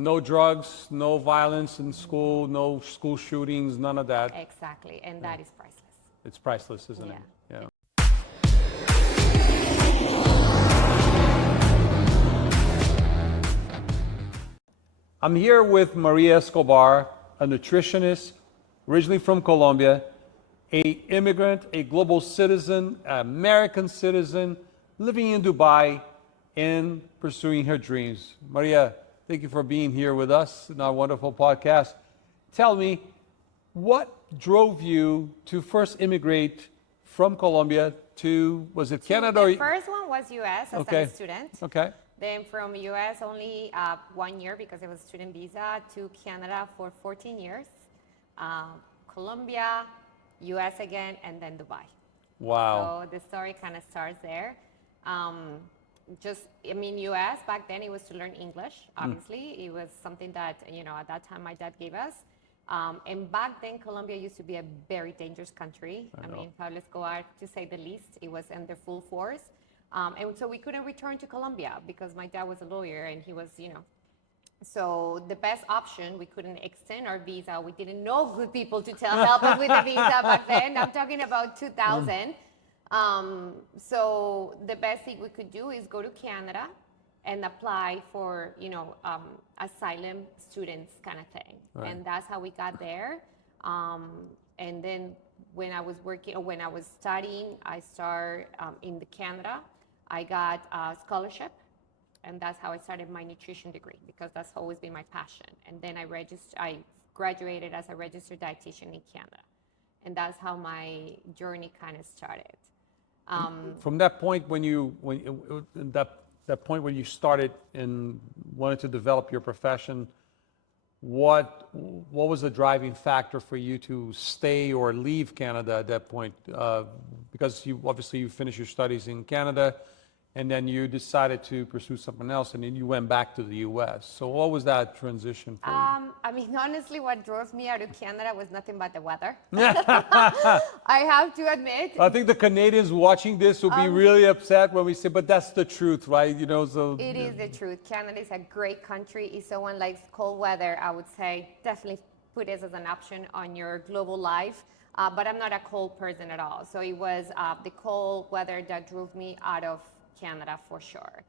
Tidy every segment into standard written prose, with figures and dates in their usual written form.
No drugs, no violence in school, no school shootings, none of that. Exactly, and that is priceless. It's priceless, isn't it? Yeah. I'm here with Maria Escobar, a nutritionist, originally from Colombia, a immigrant, a global citizen, American citizen, living in Dubai and pursuing her dreams. Maria, thank you for being here with us in our wonderful podcast. Tell me, what drove you to first immigrate from Colombia to, was it Canada? The first one was US as a student. Okay. Then from US only 1 year because it was student visa, to Canada for 14 years. Colombia, US again, and then Dubai. Wow. So the story kind of starts there. US back then it was to learn English, obviously. It was something that, at that time my dad gave us. And back then Colombia used to be a very dangerous country. I mean, Pablo Escobar, to say the least, it was under full force. And so we couldn't return to Colombia because my dad was a lawyer and he was, So the best option, we couldn't extend our visa. We didn't know good people to help us with the visa back then. I'm talking about 2000. So the best thing we could do is go to Canada and apply for, asylum students kind of thing. Right. And that's how we got there. And then when I was studying, I started in Canada. I got a scholarship. And that's how I started my nutrition degree because that's always been my passion. And then I graduated as a registered dietitian in Canada. And that's how my journey kind of started. From that point when you started and wanted to develop your profession, what was the driving factor for you to stay or leave Canada at that point? Because you finished your studies in Canada, and then you decided to pursue something else, and then you went back to the U.S. So what was that transition for you? Honestly, what drove me out of Canada was nothing but the weather. I have to admit. I think the Canadians watching this will be really upset when we say, but that's the truth, right? So it is the truth. Canada is a great country. If someone likes cold weather, I would say definitely put this as an option on your global life. But I'm not a cold person at all. So it was the cold weather that drove me out of Canada for sure.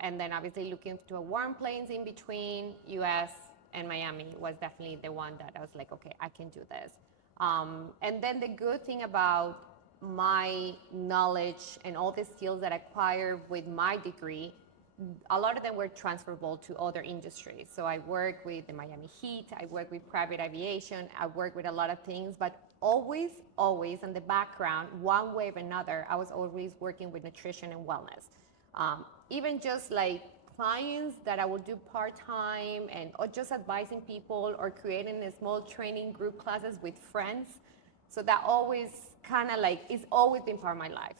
And then obviously looking to a warm place in between US and Miami was definitely the one that I was like, okay, I can do this. And then the good thing about my knowledge and all the skills that I acquired with my degree, a lot of them were transferable to other industries. So I worked with the Miami Heat, I worked with private aviation, I worked with a lot of things, but always in the background, one way or another, I was always working with nutrition and wellness. Even just like clients that I would do part-time or just advising people or creating a small training group classes with friends. So that always kind of it's always been part of my life.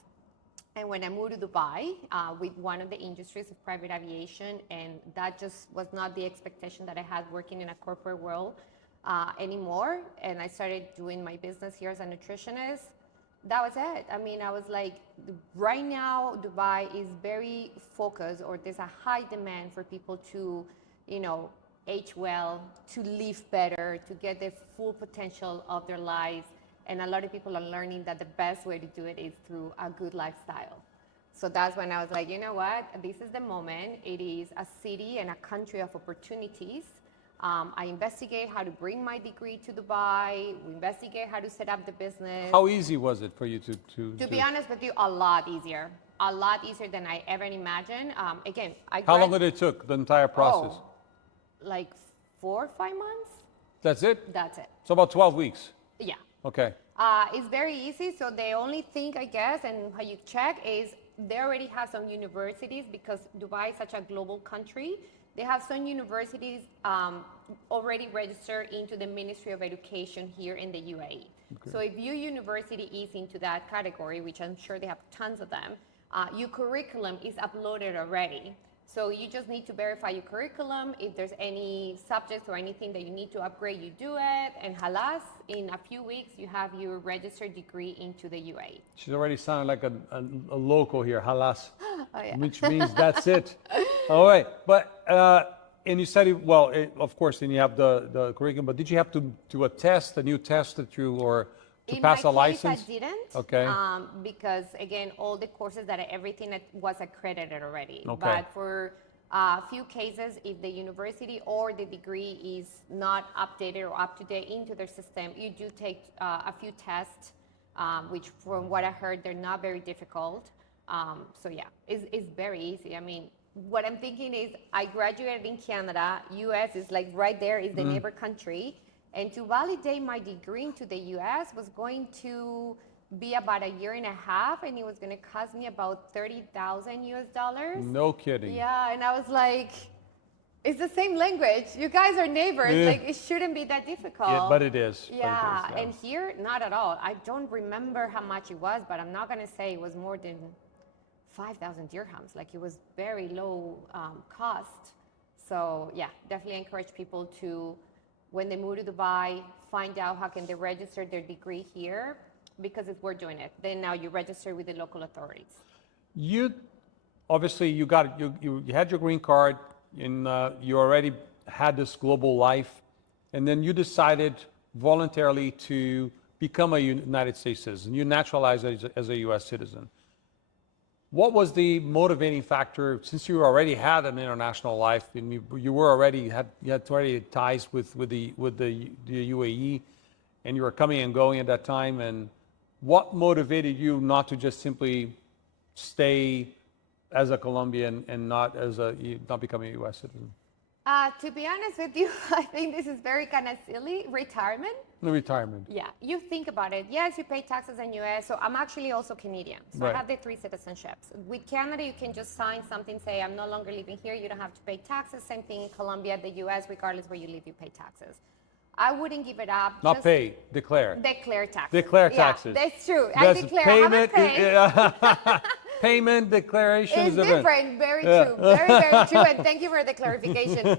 And when I moved to Dubai with one of the industries of private aviation, and that just was not the expectation that I had working in a corporate world anymore. And I started doing my business here as a nutritionist. That was it. I mean, I was like, right now, Dubai is very focused, or there's a high demand for people to, age well, to live better, to get the full potential of their lives. And a lot of people are learning that the best way to do it is through a good lifestyle. So that's when I was like, you know what? This is the moment. It is a city and a country of opportunities. I investigate how to bring my degree to Dubai. We investigate how to set up the business. How easy was it for you to be honest with you, a lot easier than I ever imagined. Again, How long did it took, the entire process? Like 4 or 5 months. That's it? That's it. So about 12 weeks? Yeah. Okay. It's very easy. So the only thing, I guess, and how you check is they already have some universities because Dubai is such a global country. They have some universities already registered into the Ministry of Education here in the UAE. Okay. So if your university is into that category, which I'm sure they have tons of them, your curriculum is uploaded already. So you just need to verify your curriculum. If there's any subjects or anything that you need to upgrade, you do it. And halas, in a few weeks, you have your registered degree into the UAE. She's already sounding like a local here, halas, oh, yeah. which means that's it. All right. But and you said, well, of course, and you have the curriculum, but did you have to do a test, a new test that you, or to In pass my a case, license? I didn't. Okay. Because again, all the courses everything that was accredited already. Okay. But for a few cases, if the university or the degree is not updated or up to date into their system, you do take a few tests, which from what I heard, they're not very difficult. So yeah, it's very easy. I mean, what I'm thinking is I graduated in Canada, US is like right there is the neighbor country. And to validate my degree into the US was going to be about a year and a half, and it was going to cost me about 30,000 US dollars. No kidding. Yeah, and I was like, it's the same language. You guys are neighbors. Like, it shouldn't be that difficult. Yeah, but it is. Yeah, But it is, and here, not at all. I don't remember how much it was, but I'm not going to say it was more than 5,000 dirhams. Like, it was very low cost. So, yeah, definitely encourage people to, when they move to Dubai, find out how can they register their degree here, because it's worth doing it. Then now you register with the local authorities. You, obviously, you had your green card, and you already had this global life, and then you decided voluntarily to become a United States citizen. You naturalized as a U.S. citizen. What was the motivating factor, since you already had an international life, and you were already you had already ties with the UAE, and you were coming and going at that time, and what motivated you not to just simply stay as a Colombian and not become a U.S. citizen? To be honest with you, I think this is very kind of silly. Retirement. The retirement. Yeah, you think about it. Yes, you pay taxes in US. So I'm actually also Canadian. So Right. I have the 3 citizenships. With Canada, you can just sign something, say, I'm no longer living here. You don't have to pay taxes. Same thing in Colombia, the US, regardless where you live, you pay taxes. I wouldn't give it up. Not just pay, declare. Declare taxes. Declare taxes. Yeah, that's true. I That's declare. I haven't paid. Payment declaration It's is different. different. Very true. Very, very true. And thank you for the clarification.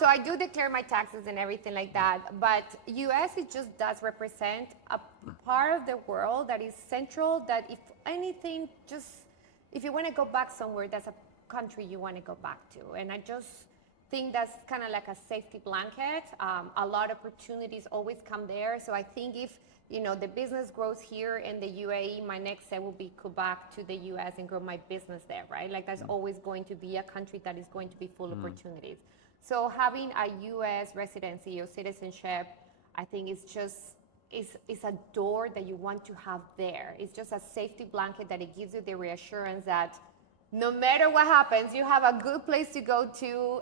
So I do declare my taxes and everything like that. But US, it just does represent a part of the world that is central, that if anything, just if you want to go back somewhere, that's a country you want to go back to. And I just think that's kind of like a safety blanket. A lot of opportunities always come there. So I think if the business grows here in the UAE, my next step will be go back to the US and grow my business there, right? Like that's always going to be a country that is going to be full of opportunities. So having a US residency or citizenship, I think it's a door that you want to have there. It's just a safety blanket that it gives you the reassurance that no matter what happens, you have a good place to go to,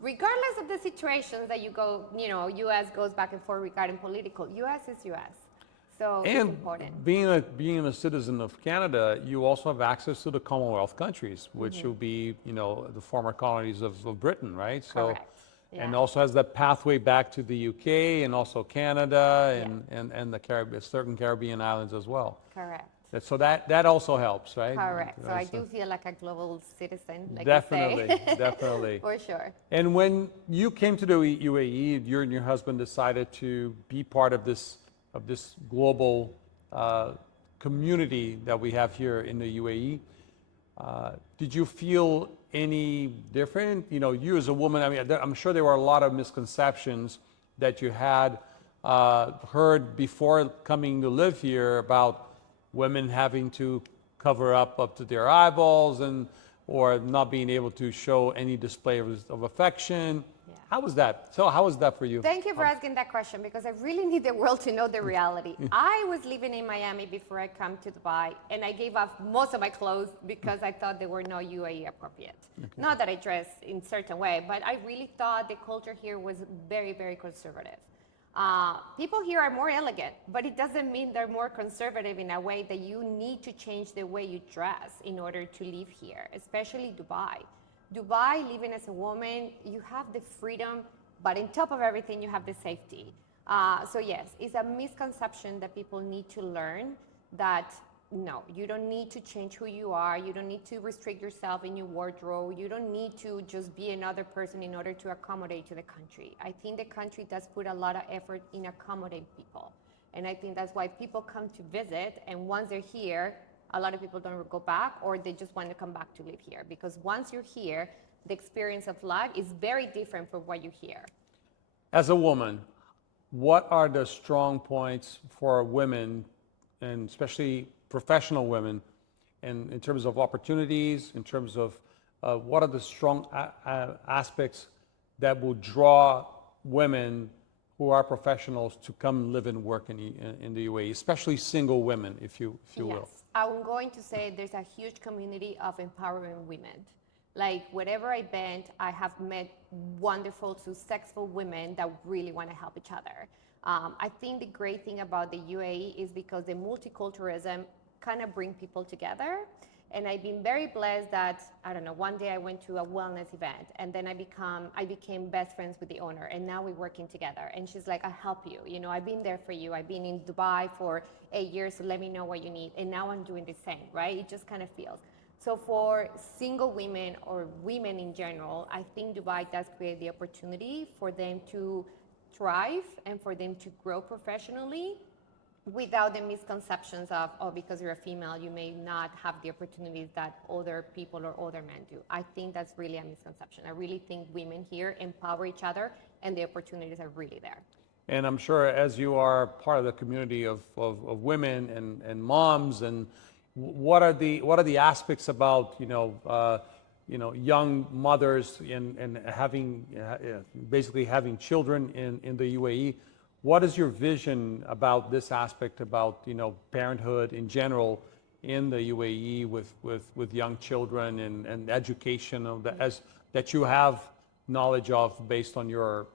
regardless of the situations that you go, U.S. goes back and forth regarding political. U.S. is U.S. So it's important. Being a citizen of Canada, you also have access to the Commonwealth countries, which will be, the former colonies of Britain, right? So, Correct. Yeah. and also has that pathway back to the UK and also Canada and the certain Caribbean islands as well. Correct. So that also helps, right? Correct. So I do feel like a global citizen, like definitely, you say. definitely. For sure. And when you came to the UAE, you and your husband decided to be part of this global community that we have here in the UAE. Did you feel any different? You as a woman, I mean, I'm sure there were a lot of misconceptions that you had heard before coming to live here about women having to cover up to their eyeballs or not being able to show any display of affection. Yeah. How was that? So how was that for you? Thank you for asking that question, because I really need the world to know the reality. I was living in Miami before I come to Dubai, and I gave up most of my clothes because I thought they were not UAE appropriate. Okay. Not that I dress in a certain way, but I really thought the culture here was very, very conservative. People here are more elegant, but it doesn't mean they're more conservative in a way that you need to change the way you dress in order to live here, especially Dubai. Dubai, living as a woman, you have the freedom, but on top of everything, you have the safety. So yes, it's a misconception that people need to learn that no, you don't need to change who you are. You don't need to restrict yourself in your wardrobe. You don't need to just be another person in order to accommodate to the country. I think the country does put a lot of effort in accommodating people. And I think that's why people come to visit. And once they're here, a lot of people don't go back, or they just want to come back to live here. Because once you're here, the experience of life is very different from what you hear. As a woman, what are the strong points for women, and especially professional women, in terms of opportunities, in terms of what are the strong aspects that will draw women who are professionals to come live and work in the UAE, especially single women, if you will? Yes, I'm going to say there's a huge community of empowering women. Like wherever I've been, I have met wonderful, successful women that really want to help each other. I think the great thing about the UAE is because the multiculturalism kind of bring people together. And I've been very blessed that, I don't know, one day I went to a wellness event and then I became best friends with the owner, and now we're working together. And she's like, I'll help you. You know, I've been there for you. I've been in Dubai for 8 years, so let me know what you need. And now I'm doing the same, right? It just kind of feels. So for single women or women in general, I think Dubai does create the opportunity for them to thrive and for them to grow professionally without the misconceptions of, oh, because you're a female, you may not have the opportunities that other people or other men do. I think that's really a misconception. I really think women here empower each other and the opportunities are really there. And I'm sure as you are part of the community of women and moms, and what are the aspects about young mothers and having basically having children in the UAE? What is your vision about this aspect about parenthood in general in the UAE with young children and education of that you have knowledge of based on your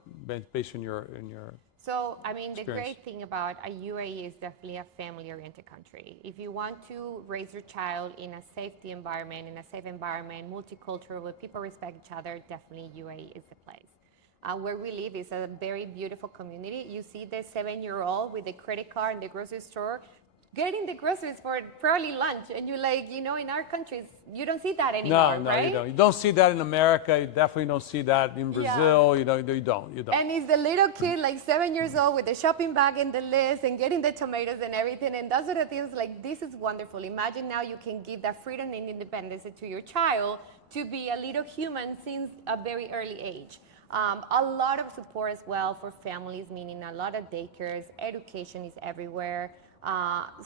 So, I mean, the experience. great thing about a UAE is definitely a family-oriented country. If you want to raise your child in a safety environment, in a safe environment, multicultural, where people respect each other, definitely UAE is the place. Where we live is a very beautiful community. You see the 7-year-old with the credit card in the grocery store getting the groceries for probably lunch, and you're like, in our countries, you don't see that anymore, No, right? you don't. You don't see that in America. You definitely don't see that in Brazil. Yeah. You don't. And it's the little kid, like 7 years old, with the shopping bag and the list and getting the tomatoes and everything. And that's what it is like. This is wonderful. Imagine now you can give that freedom and independence to your child to be a little human since a very early age. A lot of support as well for families, meaning a lot of daycares. Education is everywhere.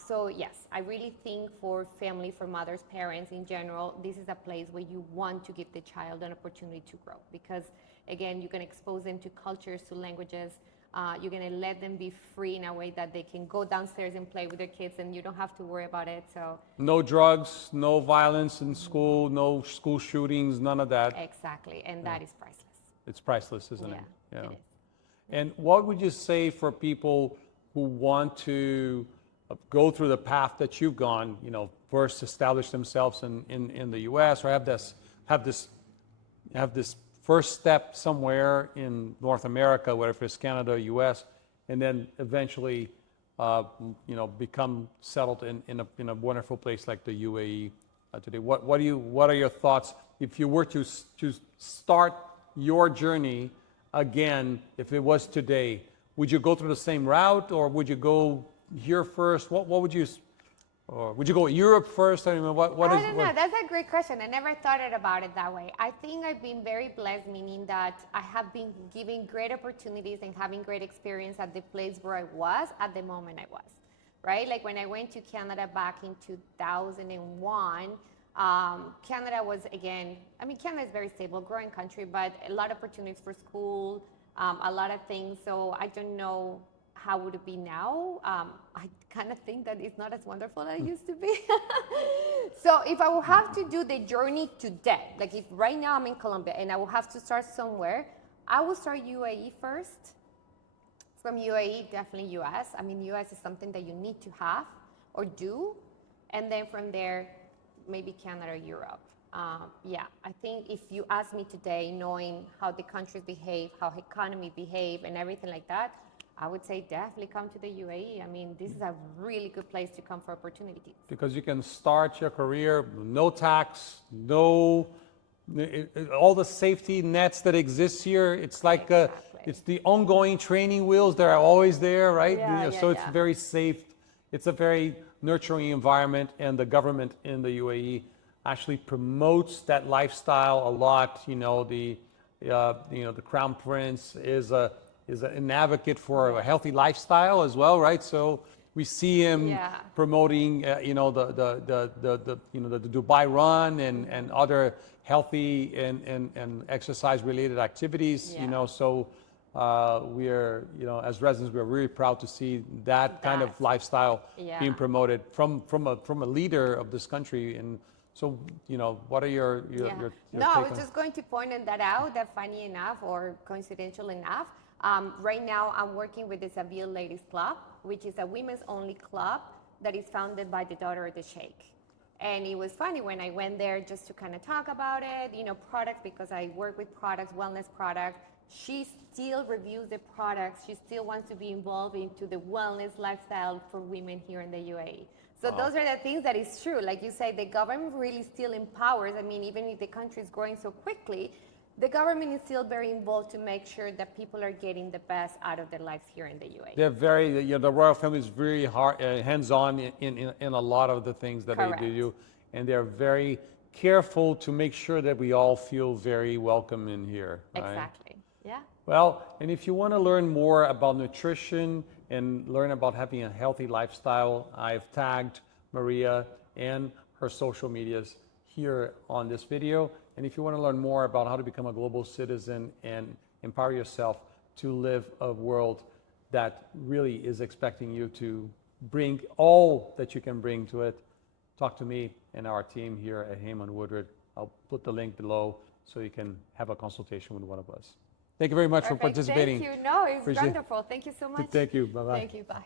So yes, I really think for family, for mothers, parents in general, this is a place where you want to give the child an opportunity to grow, because again, you're going to expose them to cultures, to languages. You're going to let them be free in a way that they can go downstairs and play with their kids and you don't have to worry about it. So no drugs, no violence in school, no school shootings, none of that. exactly, and that is priceless. It's priceless, isn't it? Yeah, it is. And what would you say for people who want to go through the path that you've gone, first establish themselves in the U.S. or have this first step somewhere in North America, whether it's Canada or U.S., and then eventually, become settled in a wonderful place like the UAE today? What are your thoughts if you were to start your journey again? If it was today, would you go through the same route, or would you go here first? What would you, or would you go Europe first? I mean, I don't know. That's a great question. I never thought about it that way. I think I've been very blessed, meaning that I have been given great opportunities and having great experience at the place where I was at the moment I was, right? Like when I went to Canada back in 2001, Canada was, again, Canada is very stable, growing country, but a lot of opportunities for school, a lot of things. So I don't know how would it be now. I kind of think that it's not as wonderful as it used to be. So if I will have to do the journey today, like if right now I'm in Colombia and I will have to start somewhere, I will start UAE first. From UAE, definitely US. US is something that you need to have or do. And then from there, maybe Canada or Europe. I think if you ask me today, knowing how the countries behave, how economy behave and everything like that, I would say definitely come to the UAE. This is a really good place to come for opportunities. Because you can start your career, no tax, no, all the safety nets that exist here. It's like, it's the ongoing training wheels that are always there, right? It's very safe. It's a very nurturing environment, and the government in the UAE actually promotes that lifestyle a lot. The Crown Prince is an advocate for a healthy lifestyle as well, right? So we see him promoting, the Dubai Run and other healthy and exercise-related activities. So we're, as residents, we're really proud to see that kind of lifestyle being promoted from a leader of this country. And so, what are your No, I was just going to point that out, that funny enough or coincidental enough, right now I'm working with the Seville Ladies Club, which is a women's only club that is founded by the daughter of the Sheikh. And it was funny when I went there just to kind of talk about it, products, because I work with products, wellness products. She still reviews the products. She still wants to be involved into the wellness lifestyle for women here in the UAE. So those are the things that is true. Like you say, the government really still empowers. I mean, even if the country is growing so quickly, the government is still very involved to make sure that people are getting the best out of their lives here in the UAE. They're very, the royal family is very hands-on in a lot of the things that they do. And they're very careful to make sure that we all feel very welcome in here. Right? Exactly, yeah. Well, and if you want to learn more about nutrition and learn about having a healthy lifestyle, I've tagged Maria and her social medias here on this video. And if you want to learn more about how to become a global citizen and empower yourself to live a world that really is expecting you to bring all that you can bring to it, talk to me and our team here at HAYMAN-WOODWARD. I'll put the link below so you can have a consultation with one of us. Thank you very much for participating. Thank you. No, it's wonderful. Thank you so much. Thank you. Bye-bye. Thank you. Bye.